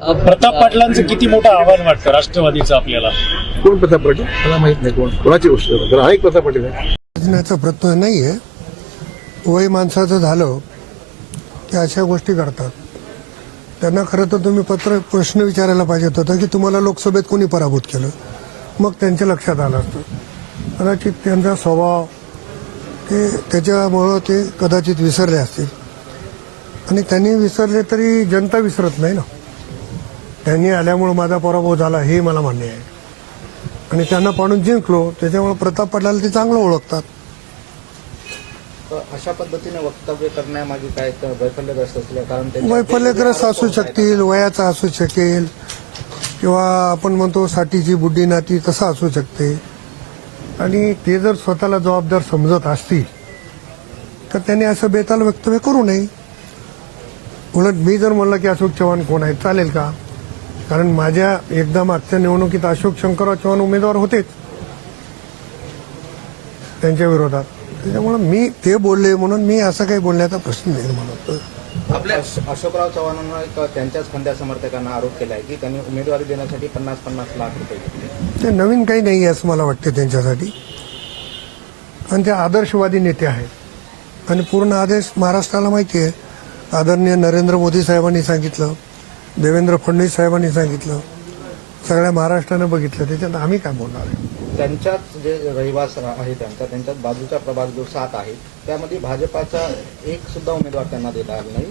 प्रताप पाटलांचं किती मोठं आव्हान वाटतं राष्ट्रवादीचं आपल्याला? कोण प्रताप पाटील? मला माहित नाही कोणाची गोष्ट आहे. तर अनेक प्रताप पाटील आहे. योजनेचा प्रश्न नाहीये. वय माणसाचं झालं की अशा गोष्टी करतात. त्यांना खरं तर तुम्ही प्रश्न विचारायला पाहिजेत होता की तुम्हाला लोकसभेत कोणी पराभूत केलं, मग त्यांच्या लक्षात आलं असतं. कदाचित त्यांचा स्वभाव ते त्याच्यामुळं ते कदाचित विसरले असतील. आणि त्यांनी विसरले तरी जनता विसरत नाही ना. त्यांनी आल्यामुळं माझा पराभव झाला हे मला मान्य आहे. आणि त्यांना पाडून जिंकलो त्याच्यामुळे प्रताप पाटलाला ते चांगलं ओळखतात. अशा पद्धतीने वक्तव्य करण्यामागे काय वैफल्यग्रस्त असलं कारण वैफल्यग्रस्त असू शकतील, वयाचा असू शकेल, किंवा आपण म्हणतो साठीची बुड्डी नाती तसं असू शकते. आणि ते जर स्वतःला जबाबदार समजत असतील तर त्यांनी असं बेताल वक्तव्य करू नये. उलट मी जर म्हणलं की अशोक चव्हाण कोण आहे चालेल का? कारण माझ्या एकदा मागच्या निवडणुकीत अशोक शंकरराव चव्हाण उमेदवार होतेच त्यांच्या विरोधात. त्याच्यामुळे मी ते बोलले म्हणून मी असं काही बोलण्याचा प्रश्न नाही म्हणत. आपल्या अशोकराव चव्हाणांना त्यांच्याच खंद्या समर्थकांना आरोप केला आहे की त्यांनी उमेदवारी देण्यासाठी 50-50 लाख रुपये घेतले. ते नवीन काही नाही असं मला वाटते त्यांच्यासाठी. आणि ते आदर्शवादी नेते आहेत आणि पूर्ण आदेश महाराष्ट्राला माहिती आहे. आदरणीय नरेंद्र मोदी साहेबांनी सांगितलं, देवेंद्र फडणवीस साहेबांनी सांगितलं, सगळ्या महाराष्ट्रानं बघितलं. त्याच्यात आम्ही काय बोलणार आहे? त्यांच्यात जे रहिवास आहे त्यांच्यात बाजूचा प्रभाग जो 7 आहे त्यामध्ये भाजपाचा एक सुद्धा उमेदवार त्यांना देता आला नाही.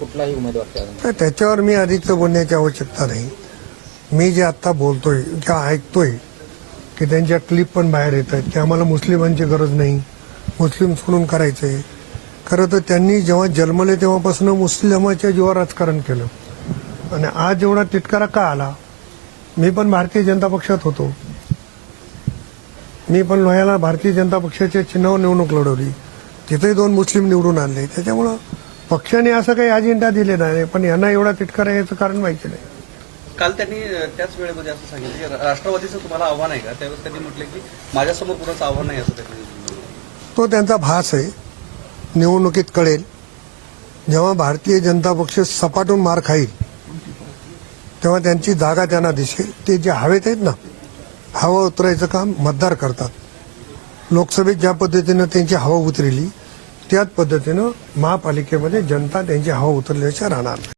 कुठलाही उमेदवार त्याला त्याच्यावर मी अधिकचं बोलण्याची आवश्यकता नाही. मी जे आता बोलतोय किंवा ऐकतोय की त्यांच्या क्लिप पण बाहेर येत आहेत की आम्हाला मुस्लिमांची गरज नाही, मुस्लिम सोडून करायचंय. खरं तर त्यांनी जेव्हा जन्मले तेव्हापासून मुस्लिमाच्या जीवावर राजकारण केलं. आणि आज एवढा तिटकारा का आला? मी पण भारतीय जनता पक्षात होतो. मी पण लोह्याला भारतीय जनता पक्षाच्या चिन्हावर निवडणूक लढवली. तिथेही 2 मुस्लिम निवडून आणले. त्याच्यामुळं पक्षाने असं काही अजेंडा दिले नाही. पण यांना एवढा तिटकारा याचं कारण माहिती नाही. काल त्यांनी त्याच वेळेमध्ये असं सांगितलं की राष्ट्रवादीचं तुम्हाला आव्हान आहे का? त्यावेळेस त्यांनी म्हटलं की माझ्यासमोर कुणाचं आव्हान नाही असं त्यांनी. तो त्यांचा भास आहे. निवडणुकीत कळेल. जेव्हा भारतीय जनता पक्ष सपाटून मार खाईल तेव्हा त्यांची जागा त्यांना दिसेल. ते जे हवेत आहेत ना, हवा उतरायचं काम मतदार करतात. लोकसभेत ज्या पद्धतीनं त्यांची हवा उतरली त्याच पद्धतीनं महापालिकेमध्ये जनता त्यांची हवा उतरल्याशिवाय राहणार नाही.